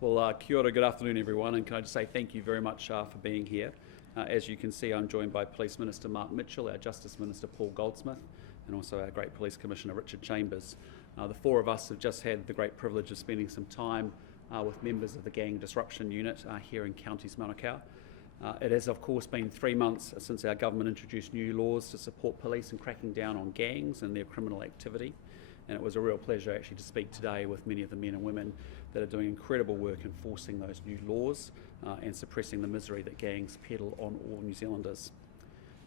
Well, kia ora, good afternoon everyone, and can I just say thank you very much for being here. As you can see, I'm joined by Police Minister Mark Mitchell, our Justice Minister Paul Goldsmith, and also our great Police Commissioner Richard Chambers. The four of us have just had the great privilege of spending some time with members of the Gang Disruption Unit here in Counties Manukau. It has of course been 3 months since our government introduced new laws to support police in cracking down on gangs and their criminal activity. And it was a real pleasure actually to speak today with many of the men and women that are doing incredible work enforcing those new laws and suppressing the misery that gangs peddle on all New Zealanders.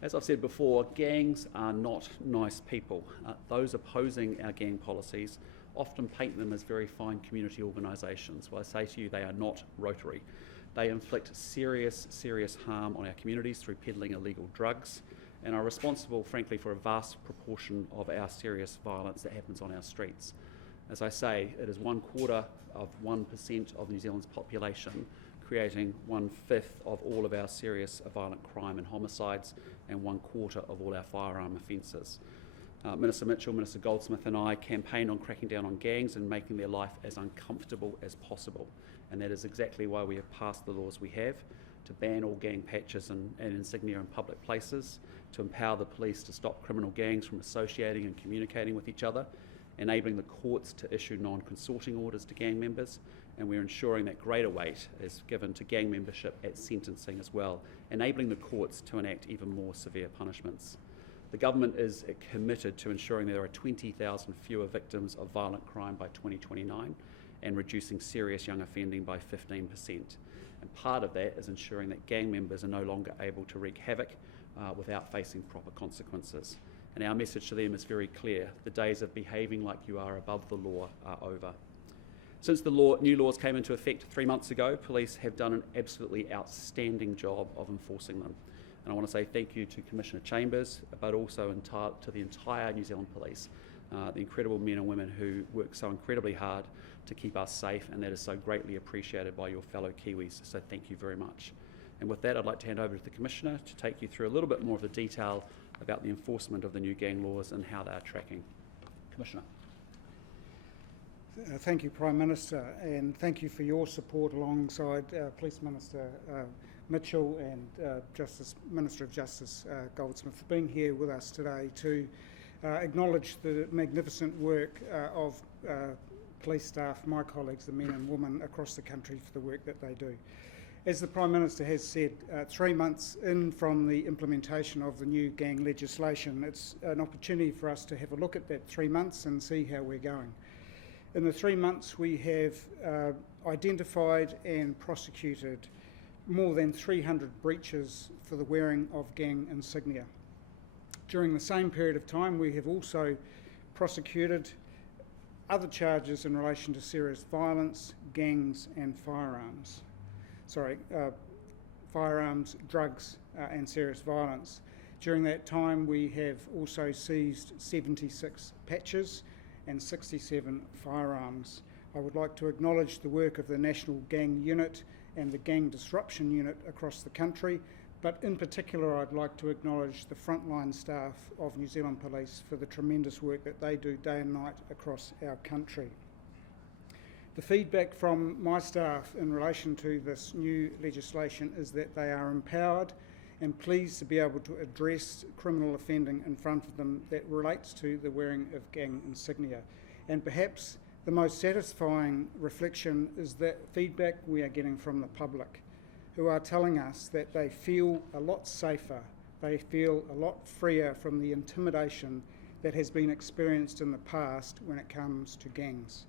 As I've said before, gangs are not nice people. Those opposing our gang policies often paint them as very fine community organisations. Well, I say to you, they are not Rotary. They inflict serious harm on our communities through peddling illegal drugs, and are responsible, frankly, for a vast proportion of our serious violence that happens on our streets. As I say, it is 1/4% of New Zealand's population, creating 1/5 of all of our serious violent crime and homicides, and 1/4 of all our firearm offences. Minister Mitchell, Minister Goldsmith and I campaigned on cracking down on gangs and making their life as uncomfortable as possible. And that is exactly why we have passed the laws we have, to ban all gang patches and insignia in public places, to empower the police to stop criminal gangs from associating and communicating with each other, enabling the courts to issue non-consorting orders to gang members, and we're ensuring that greater weight is given to gang membership at sentencing as well, enabling the courts to enact even more severe punishments. The government is committed to ensuring there are 20,000 fewer victims of violent crime by 2029 and reducing serious young offending by 15%. And part of that is ensuring that gang members are no longer able to wreak havoc without facing proper consequences. And our message to them is very clear: the days of behaving like you are above the law are over. Since the new laws came into effect 3 months ago, police have done an absolutely outstanding job of enforcing them. And I want to say thank you to Commissioner Chambers, but also to the entire New Zealand Police, the incredible men and women who work so incredibly hard to keep us safe, and that is so greatly appreciated by your fellow Kiwis, so thank you very much. And with that, I'd like to hand over to the Commissioner to take you through a little bit more of the detail about the enforcement of the new gang laws and how they are tracking. Commissioner. Thank you, Prime Minister, and thank you for your support alongside Police Minister Mitchell and Minister of Justice Goldsmith for being here with us today to acknowledge the magnificent work of police staff, my colleagues, the men and women across the country, for the work that they do. As the Prime Minister has said, 3 months in from the implementation of the new gang legislation, it's an opportunity for us to have a look at that 3 months and see how we're going. In the 3 months, we have identified and prosecuted more than 300 breaches for the wearing of gang insignia. During the same period of time, we have also prosecuted other charges in relation to serious violence, gangs and firearms. Firearms, drugs and serious violence. During that time, we have also seized 76 patches and 67 firearms. I would like to acknowledge the work of the National Gang Unit and the Gang Disruption Unit across the country, but in particular I'd like to acknowledge the frontline staff of New Zealand Police for the tremendous work that they do day and night across our country. The feedback from my staff in relation to this new legislation is that they are empowered and pleased to be able to address criminal offending in front of them that relates to the wearing of gang insignia. And perhaps the most satisfying reflection is that feedback we are getting from the public, who are telling us that they feel a lot safer, they feel a lot freer from the intimidation that has been experienced in the past when it comes to gangs.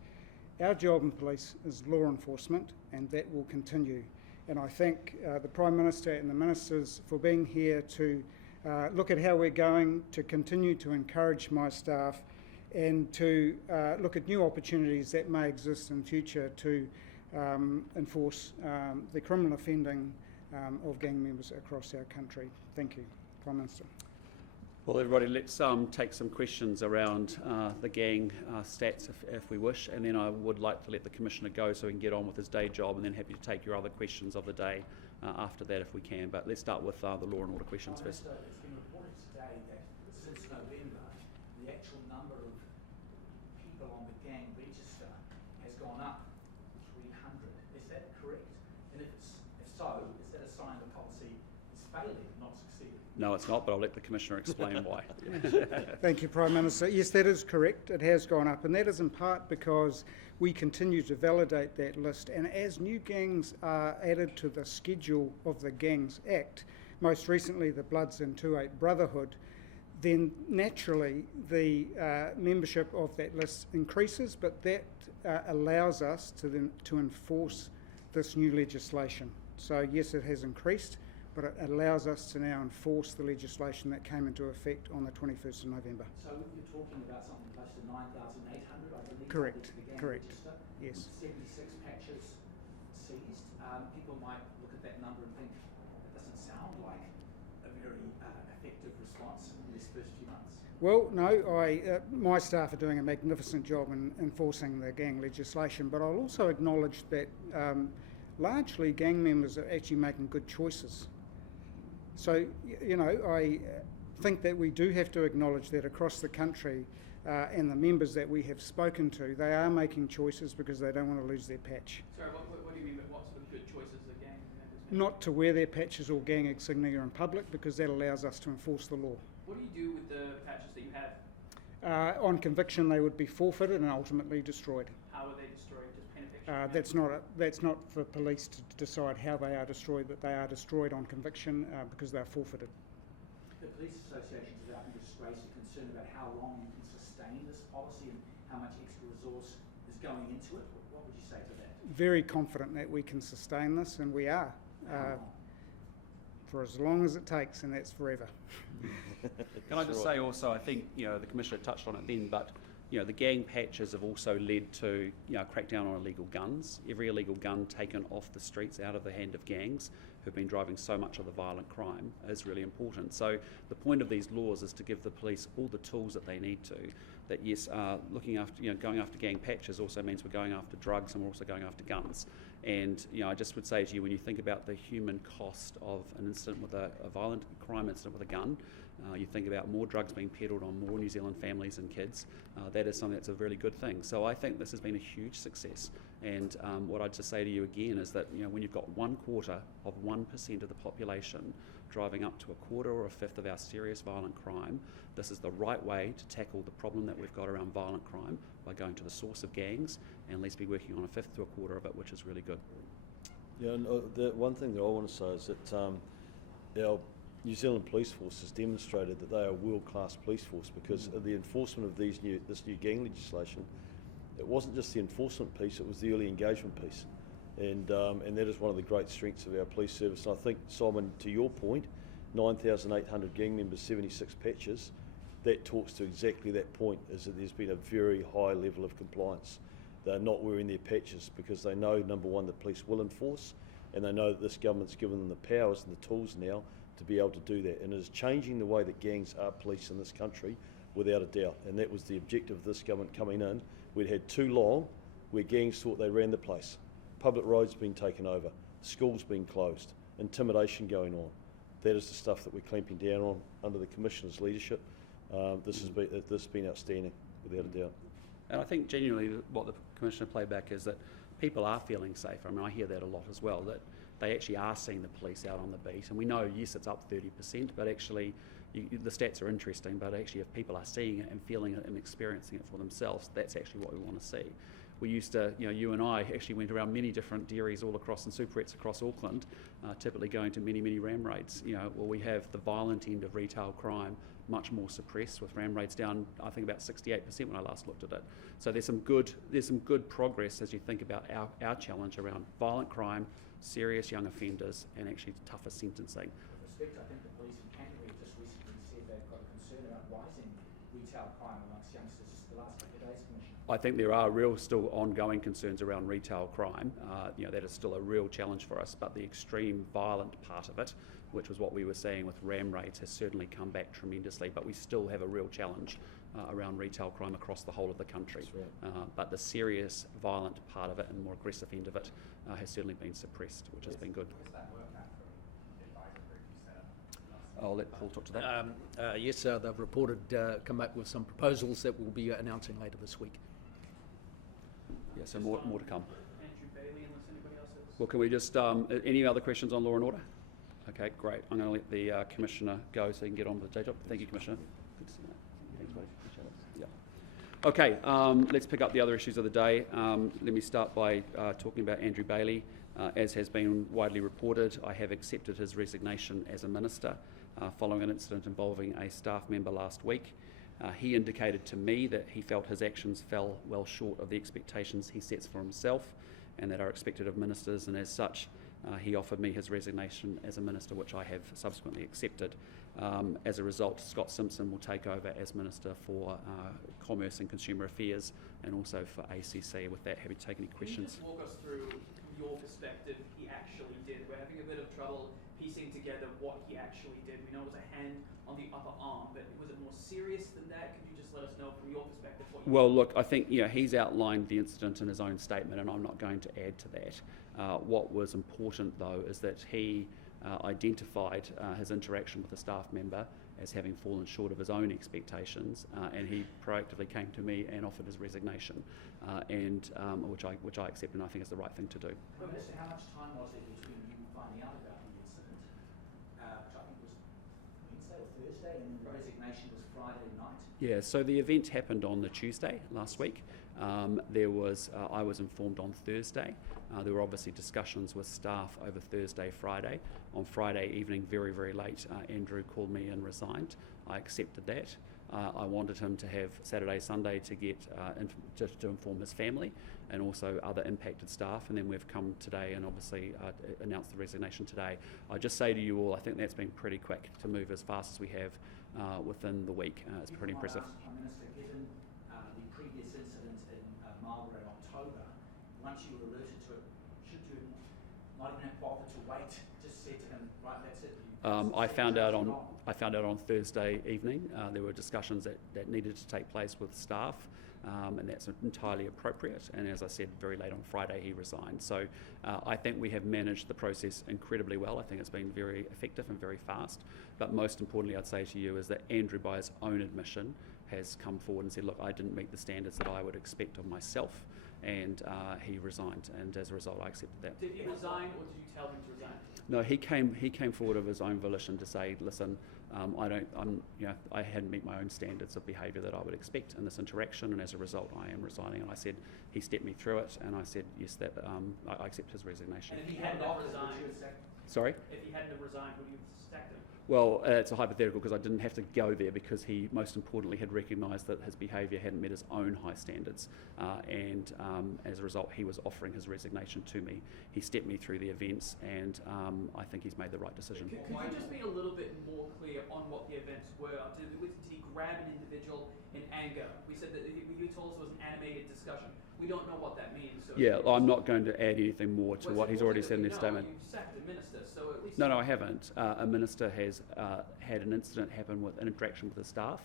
Our job in police is law enforcement, and that will continue. And I thank the Prime Minister and the Ministers for being here to look at how we're going, to continue to encourage my staff and to look at new opportunities that may exist in future to enforce the criminal offending of gang members across our country. Thank you, Prime Minister. Well, everybody, let's take some questions around the gang stats if we wish, and then I would like to let the Commissioner go so he can get on with his day job, and then happy to take your other questions of the day after that if we can. But let's start with the law and order questions first. It's been reported today that since November, the actual number of people on the gang register has gone up 300. Is that failing, not succeeding. No, it's not, but I'll let the Commissioner explain why. Thank you, Prime Minister. Yes, that is correct. It has gone up, and that is in part because we continue to validate that list. And as new gangs are added to the schedule of the Gangs Act, most recently the Bloods and 28 Brotherhood, then naturally the membership of that list increases, but that allows us to enforce this new legislation. So yes, it has increased, but it allows us to now enforce the legislation that came into effect on the 21st of November. So you're talking about something close to 9,800, I believe. Correct, the gang correct. Register, Yes. 76 patches seized. People might look at that number and think that doesn't sound like a very effective response in these first few months. Well, no, my staff are doing a magnificent job in enforcing the gang legislation, but I'll also acknowledge that largely gang members are actually making good choices. So, I think that we do have to acknowledge that across the country and the members that we have spoken to, they are making choices because they don't want to lose their patch. Sorry, what do you mean by what sort of good choices the gang members make? Not to wear their patches or gang insignia in public because that allows us to enforce the law. What do you do with the patches that you have? On conviction, they would be forfeited and ultimately destroyed. How are they destroyed? Just paint a picture. That's not for police to decide how they are destroyed, but they are destroyed on conviction because they are forfeited. The police associations without disgrace are concerned about how long you can sustain this policy and how much extra resource is going into it. What would you say to that? Very confident that we can sustain this, and we are. For as long as it takes, and that's forever. Can I just say also, I think, the Commissioner touched on it then, but, the gang patches have also led to, crackdown on illegal guns. Every illegal gun taken off the streets out of the hand of gangs who've been driving so much of the violent crime is really important. So the point of these laws is to give the police all the tools that they need to. That yes, looking after, going after gang patches also means we're going after drugs and we're also going after guns. And I just would say to you, when you think about the human cost of an incident with a violent crime incident with a gun, you think about more drugs being peddled on more New Zealand families and kids. That is something that's a really good thing. So I think this has been a huge success. And what I'd just say to you again is that when you've got 1/4 of 1% of the population driving up to 1/4 or 1/5 of our serious violent crime, this is the right way to tackle the problem that we've got around violent crime by going to the source of gangs and at least be working on 1/5 to 1/4 of it, which is really good. Yeah, and the one thing that I want to say is that our New Zealand Police Force has demonstrated that they are a world-class police force because of the enforcement of this new gang legislation. It wasn't just the enforcement piece, it was the early engagement piece. And that is one of the great strengths of our police service. And I think, Simon, to your point, 9,800 gang members, 76 patches, that talks to exactly that point, is that there's been a very high level of compliance. They're not wearing their patches because they know, number one, the police will enforce, and they know that this government's given them the powers and the tools now to be able to do that. And it is changing the way that gangs are policed in this country, without a doubt. And that was the objective of this government coming in. We'd had too long where gangs thought they ran the place. Public roads being taken over, schools being closed, intimidation going on. That is the stuff that we're clamping down on under the Commissioner's leadership. This has been outstanding, without a doubt. And I think genuinely what the Commissioner played back is that people are feeling safer. I mean, I hear that a lot as well, that they actually are seeing the police out on the beat. And we know, yes, it's up 30%, but actually the stats are interesting, but actually if people are seeing it and feeling it and experiencing it for themselves, that's actually what we want to see. We used to, you and I actually went around many different dairies all across and superettes across Auckland, typically going to many ram raids. Well, we have the violent end of retail crime much more suppressed, with ram raids down, I think, about 68% when I last looked at it. So there's some good progress as you think about our challenge around violent crime, serious young offenders, and actually tougher sentencing. With respect, I think the police in Canterbury have just recently said they've got a concern about rising retail crime amongst youngsters just the last couple of days, Commissioner. I think there are still ongoing concerns around retail crime. That is still a real challenge for us, but the extreme violent part of it, which was what we were seeing with ram raids, has certainly come back tremendously, but we still have a real challenge around retail crime across the whole of the country. Right. But the serious violent part of it and more aggressive end of it has certainly been suppressed, which has been good. I'll let Paul talk to that. Yes, they've reported, come up with some proposals that we'll be announcing later this week. Yeah, so more to come. Andrew Bailey, unless anybody else has. Well, can we just, any other questions on law and order? Okay, great. I'm going to let the Commissioner go so he can get on with the day job. Thank you, Commissioner. Good to see you. Thanks, buddy. Appreciate it. Yeah. Okay, let's pick up the other issues of the day. Let me start by talking about Andrew Bailey. As has been widely reported, I have accepted his resignation as a minister following an incident involving a staff member last week. He indicated to me that he felt his actions fell well short of the expectations he sets for himself and that are expected of ministers, and as such, he offered me his resignation as a minister, which I have subsequently accepted. As a result, Scott Simpson will take over as Minister for Commerce and Consumer Affairs and also for ACC. With that, have you taken any questions? Can you just walk us through, from your perspective, he actually did? We're having a bit of trouble piecing together what he actually did. We know it was a hand on the upper arm, but was it more serious than that? Could you just let us know from your perspective what you Well, look, I think he's outlined the incident in his own statement, and I'm not going to add to that. What was important, though, is that he identified his interaction with a staff member as having fallen short of his own expectations, and he proactively came to me and offered his resignation, which I accept, and I think is the right thing to do. Minister, how much time was it between you finding out about the incident, which I think was Wednesday or Thursday, and the resignation was Friday night? Yeah, so the event happened on the Tuesday last week. I was informed on Thursday. There were obviously discussions with staff over Thursday, Friday. On Friday evening, very, very late, Andrew called me and resigned. I accepted that. I wanted him to have Saturday, Sunday to get to inform his family and also other impacted staff, and then we've come today and obviously announced the resignation today. I just say to you all, I think that's been pretty quick to move as fast as we have within the week. It's pretty impressive. Prime Minister, given the previous incident in Marlborough in October, once you were alerted to it, should you not even have bothered to wait? Just said to him, right, that's it. I found out on Thursday evening. There were discussions that needed to take place with staff, and that's entirely appropriate. And as I said, very late on Friday he resigned. So I think we have managed the process incredibly well. I think it's been very effective and very fast. But most importantly, I'd say to you is that Andrew, by his own admission, has come forward and said, look, I didn't meet the standards that I would expect of myself, and he resigned, and as a result I accepted that. Did he resign, or did you tell him to resign? No, he came forward of his own volition to say, listen, I hadn't met my own standards of behaviour that I would expect in this interaction, and as a result I am resigning. And I said, he stepped me through it, and I said, yes, that I accept his resignation. And if he hadn't have resigned, Sorry? if he hadn't have resigned, would you have sacked him? Well, it's a hypothetical because I didn't have to go there because he, most importantly, had recognised that his behaviour hadn't met his own high standards, and as a result, he was offering his resignation to me. He stepped me through the events, and I think he's made the right decision. Could you just be a little bit more clear on what the events were? Did he grab an individual in anger? We said that you told us it was an animated discussion. We don't know what that means. So Yeah, I'm not going to add anything more to what he's already said in his statement. You sacked the minister, so at least... No, I haven't. A minister has had an incident happen with an interaction with the staff.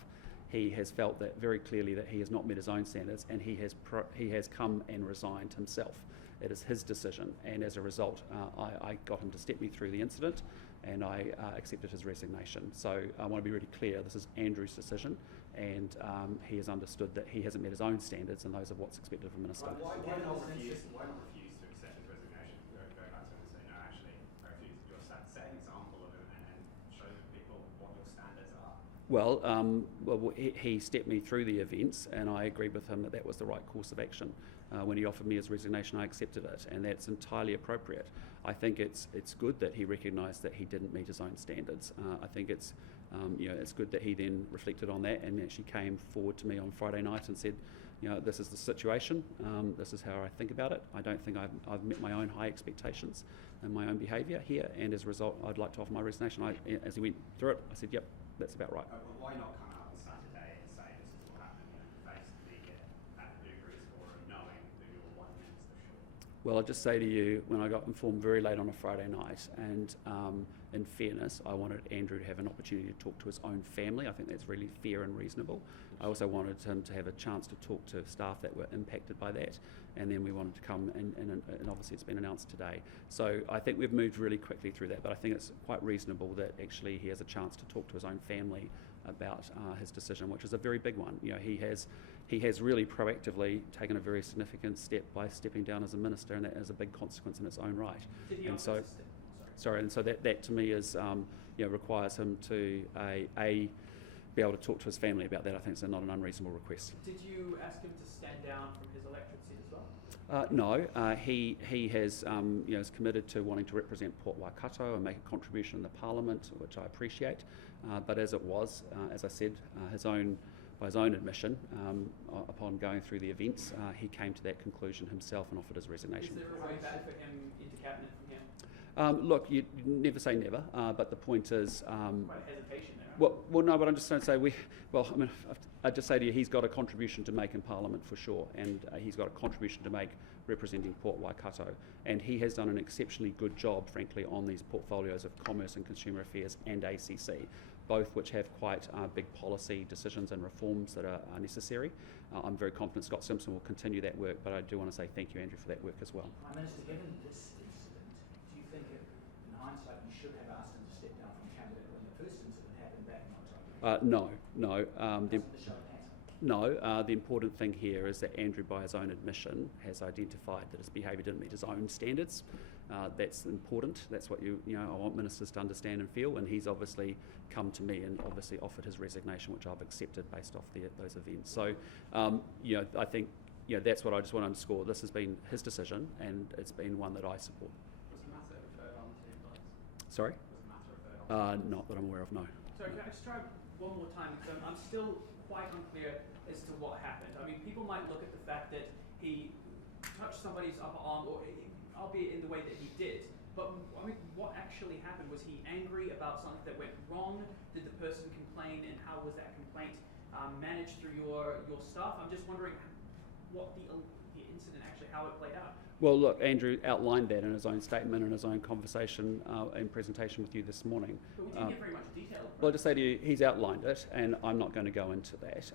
He has felt that very clearly that he has not met his own standards, and he has come and resigned himself. It is his decision, and as a result, I got him to step me through the incident, and I accepted his resignation. So I want to be really clear, this is Andrew's decision, and he has understood that he hasn't met his own standards and those of what's expected of a minister. Why not refuse to accept his resignation? Go back to him and say, no, actually, I refuse. You're set an example of it and show people what your standards are. Well, he stepped me through the events, and I agreed with him that that was the right course of action. When he offered me his resignation, I accepted it, and that's entirely appropriate. I think it's good that he recognised that he didn't meet his own standards. I think it's good that he then reflected on that and actually came forward to me on Friday night and said, this is the situation. This is how I think about it. I don't think I've met my own high expectations and my own behaviour here, and as a result, I'd like to offer my resignation. As he went through it, I said, yep, that's about right. Why not come out on Saturday and say this is what happened and face the risk or knowing that you're one minister short? Well, I'll just say to you, when I got informed very late on a Friday night, and in fairness, I wanted Andrew to have an opportunity to talk to his own family. I think that's really fair and reasonable. I also wanted him to have a chance to talk to staff that were impacted by that, and then we wanted to come, and obviously it's been announced today. So I think we've moved really quickly through that, but I think it's quite reasonable that actually he has a chance to talk to his own family about his decision, which is a very big one. He has really proactively taken a very significant step by stepping down as a minister, and that is a big consequence in its own right. Did he and offer so, to step? Sorry. Sorry, and so that to me is, requires him to be able to talk to his family about that. I think it's not an unreasonable request. Did you ask him to stand down from his electorate seat as well? No, he has is committed to wanting to represent Port Waikato and make a contribution in the Parliament, which I appreciate. But as it was, as I said, by his own admission, upon going through the events, he came to that conclusion himself and offered his resignation. Is there a way back for him into cabinet from here? Look, you never say never, but the point is. Quite a hesitation there. Well, no, but I'm just going to say I'd just say to you, he's got a contribution to make in Parliament for sure, and he's got a contribution to make representing Port Waikato, and he has done an exceptionally good job, frankly, on these portfolios of Commerce and Consumer Affairs and ACC, both which have quite big policy decisions and reforms that are necessary. I'm very confident Scott Simpson will continue that work, but I do want to say thank you, Andrew, for that work as well. Prime Minister, given this incident, do you think in hindsight you should have asked him to step down from cabinet when the first incident happened back in October? No. Doesn't the show matter? No, the important thing here is that Andrew, by his own admission, has identified that his behaviour didn't meet his own standards. That's important. That's what I want ministers to understand and feel. And he's obviously come to me and obviously offered his resignation, which I've accepted based off those events. So, I think that's what I just want to underscore. This has been his decision, and it's been one that I support. Was the matter referred on to police? Sorry? Was the matter referred on? Not that I'm aware of. No. Sorry, can I just try one more time? Because I'm still quite unclear as to what happened. I mean, people might look at the fact that he touched somebody's upper arm, or albeit in the way that he did, but I mean, what actually happened? Was he angry about something that went wrong? Did the person complain, and how was that complaint managed through your staff? I'm just wondering what the incident actually, how it played out. Well, look, Andrew outlined that in his own statement and his own conversation and presentation with you this morning. But we didn't get very much detail. Well, I'll just say to you, he's outlined it, and I'm not going to go into that,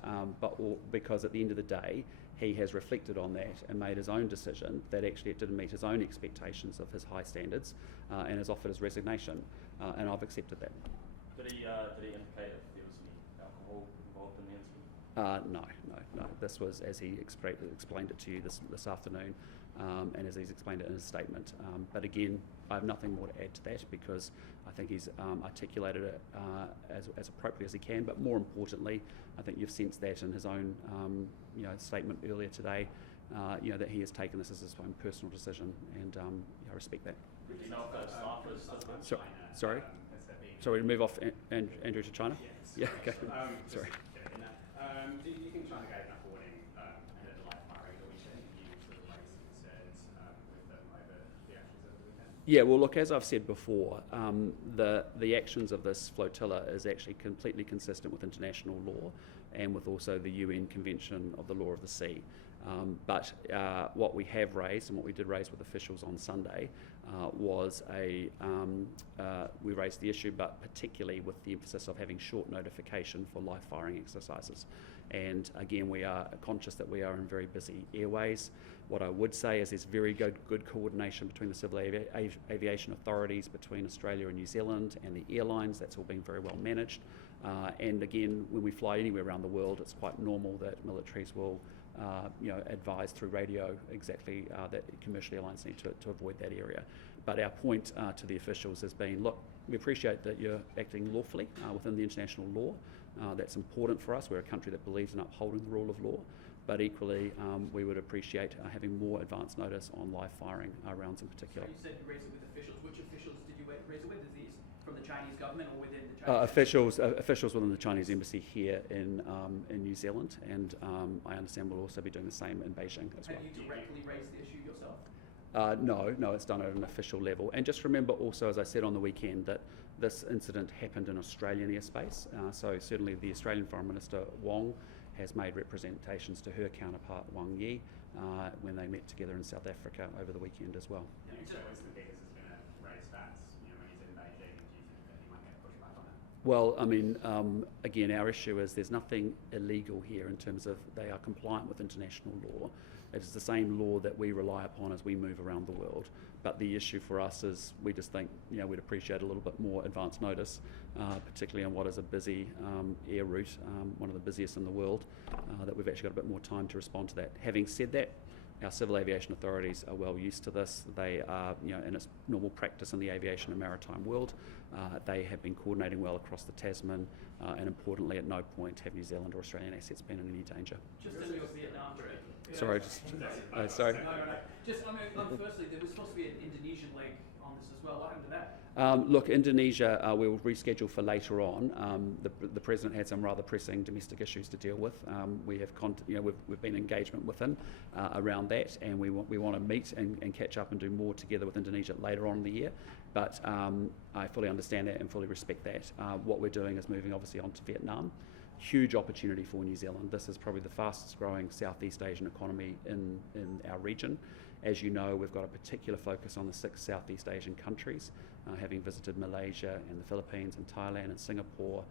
because at the end of the day, he has reflected on that and made his own decision that actually it didn't meet his own expectations of his high standards, and has offered his resignation, and I've accepted that. Did he indicate if there was any alcohol involved in the incident? No. This was as he explained it to you this afternoon, and as he's explained it in his statement. But again, I have nothing more to add to that because I think he's articulated it as appropriately as he can. But more importantly, I think you've sensed that in his own statement earlier today. That he has taken this as his own personal decision, and I respect that. Did you know if those staff was Sorry. So we move off Andrew to China. Yes. Yeah. Okay. Sorry. Do you think China gave enough warning ahead of the live firing, or we should you sort of raise concerns with them over the actions over the weekend? Yeah, well, look, as I've said before, the actions of this flotilla is actually completely consistent with international law and with also the UN Convention of the Law of the Sea. But what we have raised and what we did raise with officials on Sunday was we raised the issue, but particularly with the emphasis of having short notification for live firing exercises. And again, we are conscious that we are in very busy airways. What I would say is there's very good coordination between the civil aviation authorities, between Australia and New Zealand and the airlines. That's all being very well managed. And again, when we fly anywhere around the world, it's quite normal that militaries will advise through radio exactly that commercial airlines need to avoid that area. But our point to the officials has been, look, we appreciate that you're acting lawfully within the international law. That's important for us. We're a country that believes in upholding the rule of law. But equally, we would appreciate having more advance notice on live firing rounds in particular. So you said you raised it with officials. Which officials did you raise it with? Is these from the Chinese government or within the Chinese officials within the Chinese embassy here in New Zealand, and I understand we'll also be doing the same in Beijing as well. Have you directly raised the issue yourself? No, it's done at an official level. And just remember also, as I said on the weekend, that this incident happened in Australian airspace. So certainly the Australian Foreign Minister Wong has made representations to her counterpart Wang Yi when they met together in South Africa over the weekend as well. So is the biggest is going to raise bats when he's in Beijing? Do you think that he might get pushback on it? Well, I mean, again, our issue is there's nothing illegal here in terms of they are compliant with international law. It is the same law that we rely upon as we move around the world. But the issue for us is we just think, we'd appreciate a little bit more advance notice, particularly on what is a busy air route, one of the busiest in the world, that we've actually got a bit more time to respond to that. Having said that, Our civil aviation authorities are well used to this. They are, and it's normal practice in the aviation and maritime world. They have been coordinating well across the Tasman, and importantly, at no point have New Zealand or Australian assets been in any danger. Just in your Vietnam trip. Sorry, sorry. No. Just, firstly, there was supposed to be an Indonesian leg on this as well. What happened to that? Look, Indonesia, we will reschedule for later on. The President had some rather pressing domestic issues to deal with. We have, we've been in engagement with him around that, and we want to meet and catch up and do more together with Indonesia later on in the year. But I fully understand that and fully respect that. What we're doing is moving obviously on to Vietnam. Huge opportunity for New Zealand. This is probably the fastest growing Southeast Asian economy in our region. As you know, we've got a particular focus on the 6 Southeast Asian countries, having visited Malaysia and the Philippines and Thailand and Singapore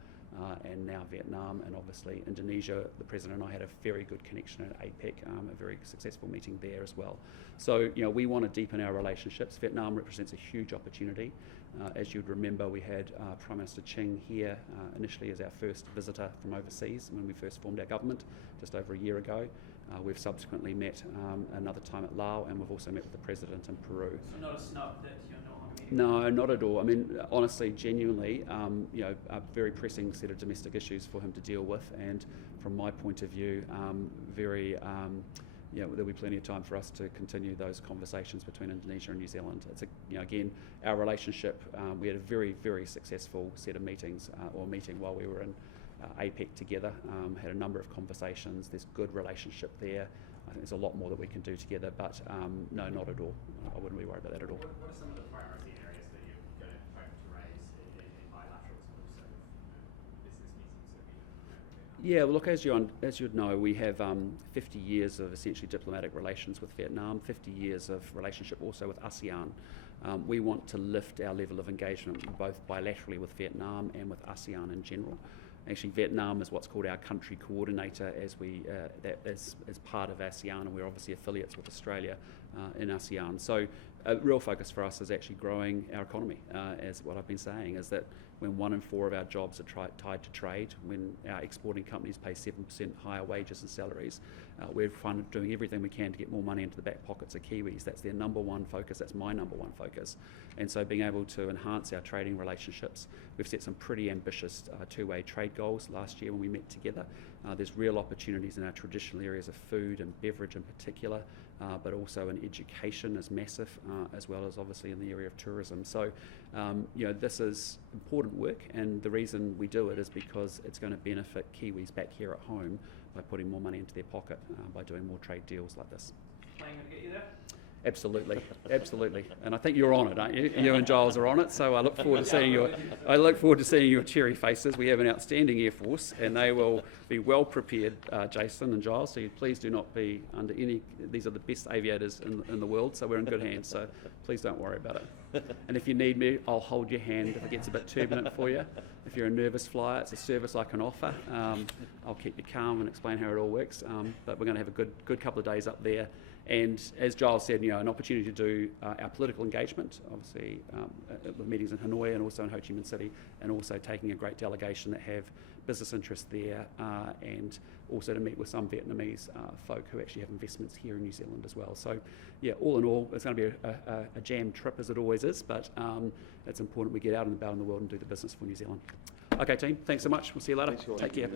and now Vietnam, and obviously Indonesia. The President and I had a very good connection at APEC, a very successful meeting there as well. So, we want to deepen our relationships. Vietnam represents a huge opportunity. As you'd remember, we had Prime Minister Ching here initially as our first visitor from overseas when we first formed our government just over a year ago. We've subsequently met another time at Laos, and we've also met with the President in Peru. So not a snub that you're no longer meeting? No, not at all. I mean, honestly, genuinely, a very pressing set of domestic issues for him to deal with, and from my point of view, there'll be plenty of time for us to continue those conversations between Indonesia and New Zealand. It's again, our relationship. We had a very, very successful set of meetings meeting while we were in APEC together. Had a number of conversations. There's good relationship there. I think there's a lot more that we can do together, but no, not at all. I wouldn't be worried about that at all. What are some of the priority areas that you're going to hope to raise in bilaterals, but also business meetings? Yeah, well, look, as you'd know, we have 50 years of essentially diplomatic relations with Vietnam, 50 years of relationship also with ASEAN. We want to lift our level of engagement both bilaterally with Vietnam and with ASEAN in general. Actually, Vietnam is what's called our country coordinator as part of ASEAN, and we're obviously affiliates with Australia in ASEAN. So a real focus for us is actually growing our economy. As what I've been saying is that when 1 in 4 of our jobs are tied to trade, when our exporting companies pay 7% higher wages and salaries, we're doing everything we can to get more money into the back pockets of Kiwis. That's their number one focus. That's my number one focus. And so being able to enhance our trading relationships, we've set some pretty ambitious two-way trade goals last year when we met together. There's real opportunities in our traditional areas of food and beverage in particular, but also in education is massive, as well as obviously in the area of tourism. So, this is important work, and the reason we do it is because it's going to benefit Kiwis back here at home by putting more money into their pocket by doing more trade deals like this. Playing to get you there? Absolutely, absolutely, and I think you're on it, aren't you? You and Giles are on it, so I look forward to seeing your. I look forward to seeing your cheery faces. We have an outstanding Air Force, and they will be well prepared, Jason and Giles. So please do not be under any. These are the best aviators in the world, so we're in good hands. So please don't worry about it. And if you need me, I'll hold your hand if it gets a bit turbulent for you. If you're a nervous flyer, it's a service I can offer. I'll keep you calm and explain how it all works. But we're going to have a good couple of days up there. And as Giles said, an opportunity to do our political engagement, obviously with meetings in Hanoi and also in Ho Chi Minh City, and also taking a great delegation that have business interests there, and also to meet with some Vietnamese folk who actually have investments here in New Zealand as well. So, yeah, all in all, it's going to be a jammed trip as it always is, but it's important we get out and about in the world and do the business for New Zealand. Okay, team, thanks so much. We'll see you later. Take care.